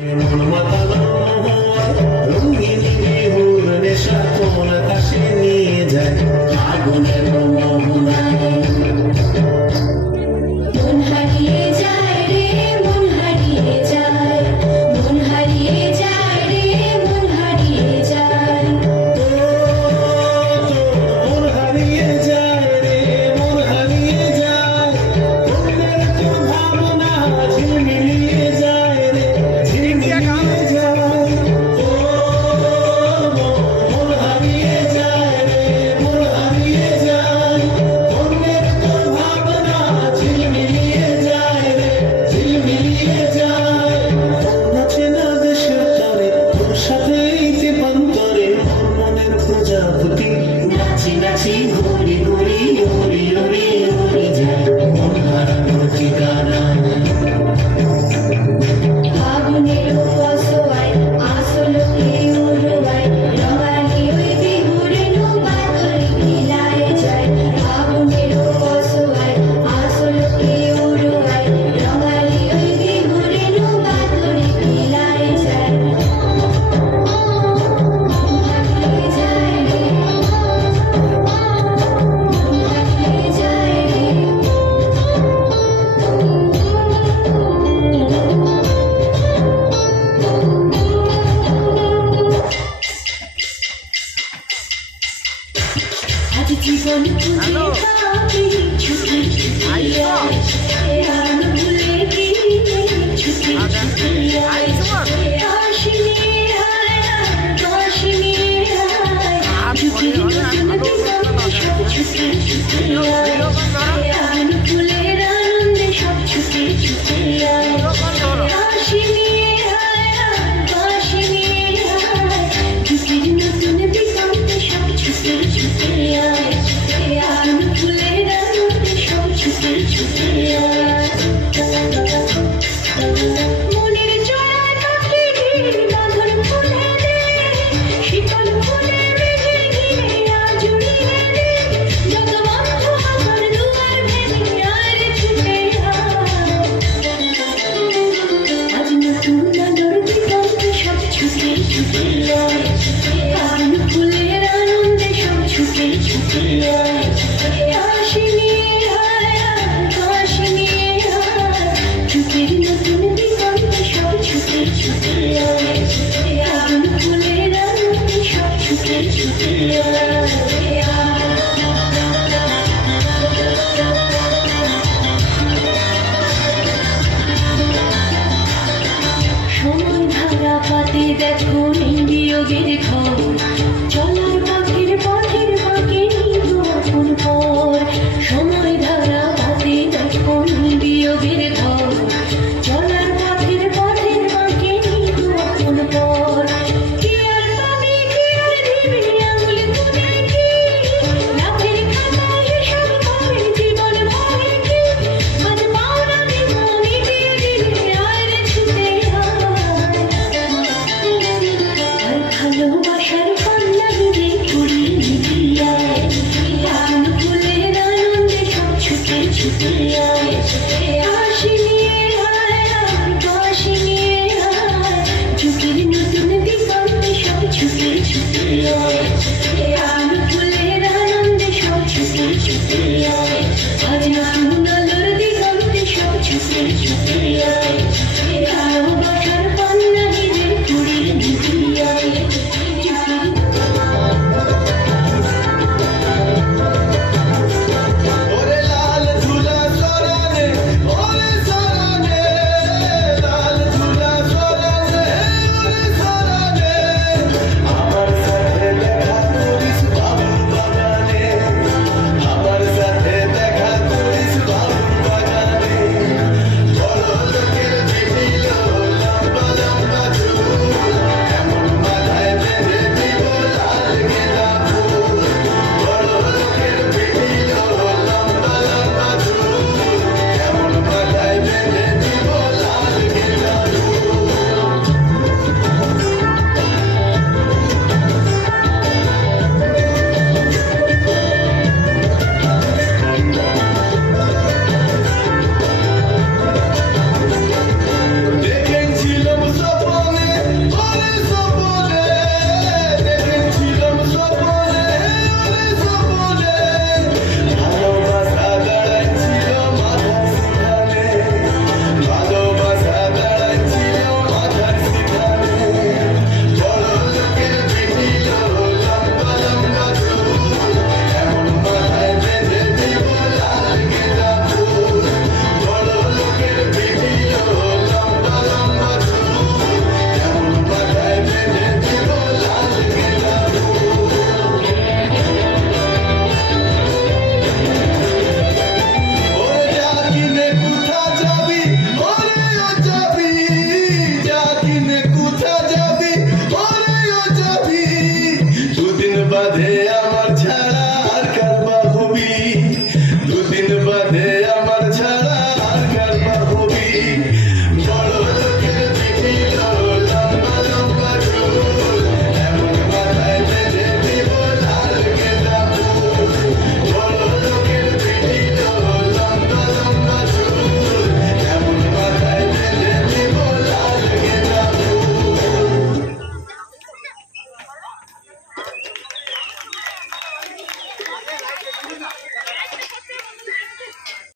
মন মাতানো রঙিন বিহুর নেশা কোন আকাশে নিয়ে যায় আগুনের মোহনায় মন হারিয়ে যায় রে মন হারিয়ে যায় মন হারিয়ে যায় রে মন হারিয়ে যায় মন হারিয়ে যায় রে মন হারিয়ে যায় মনের কোন ভাবনা ঝিলমিলিয়ে যায় রে ঝিলমিলিয়ে যায় মন হারিয়ে যায় রে মন হারিয়ে যায় মনের কোন ভাবনা ঝিলমিলিয়ে যায় রে ঝিলমিলিয়ে যায় নাচে না দেশের তরে তোর সাথে ইতিবান্তরে মনের প্রজাপতি নাচি নাচি ঘুরি ঘুরি উড়ি উড়ি উড়ে যায় মন হারানোর ঠিকানা আগুনের অসহায় আসলকে উড়ায় রঙালি ওই বিহুরে নৌবাদরে মিলায় যায় আগুনের অসহায় আসলকে উড়ায় রঙালি ওই বিহুরে নৌবাদরে মিলায় যায় হারিয়ে যায় রে হারিয়ে যায় রে আজ জীবন খুঁজে পাবি ছুটে ছুটে আয় ভুলে গিয়ে ছুটে ছুটে আয় আসিনি হায় আসিনি হায় ছুটে সব ছুটে ছুটে আয় ফুলের আনন্দে সব ছুটে ছুটে আয় আসিনি হায় আসিনি হায় ছুটির নতুন দিগন্তে সব ছুটে ছুটে আয় ফুলের আনন্দে সব ছুটে ছুটে আয় মনের জড়ায় কাঠি বাঁধন খুলে দে শিকল খুলে বেঁধে ঘিরে আজ উড়িয়ে দে যত বন্ধ আমার দুয়ার ভেঙে আয় রে ছুটে আয় আজ নতুন আলোর দিগন্তে সব ছুটে ছুটে আয় ফুলের আনন্দে সব ছুটে ছুটে আয় আসিনি হায় আসিনি হায় ছুটির নতুন দিগন্তে সব ছুটে ছুটে আয় ফুলের আনন্দে সব ছুটে ছুটে আয় সময় ধারা পাতে দেখো নিবিয়োগের ঘর চলা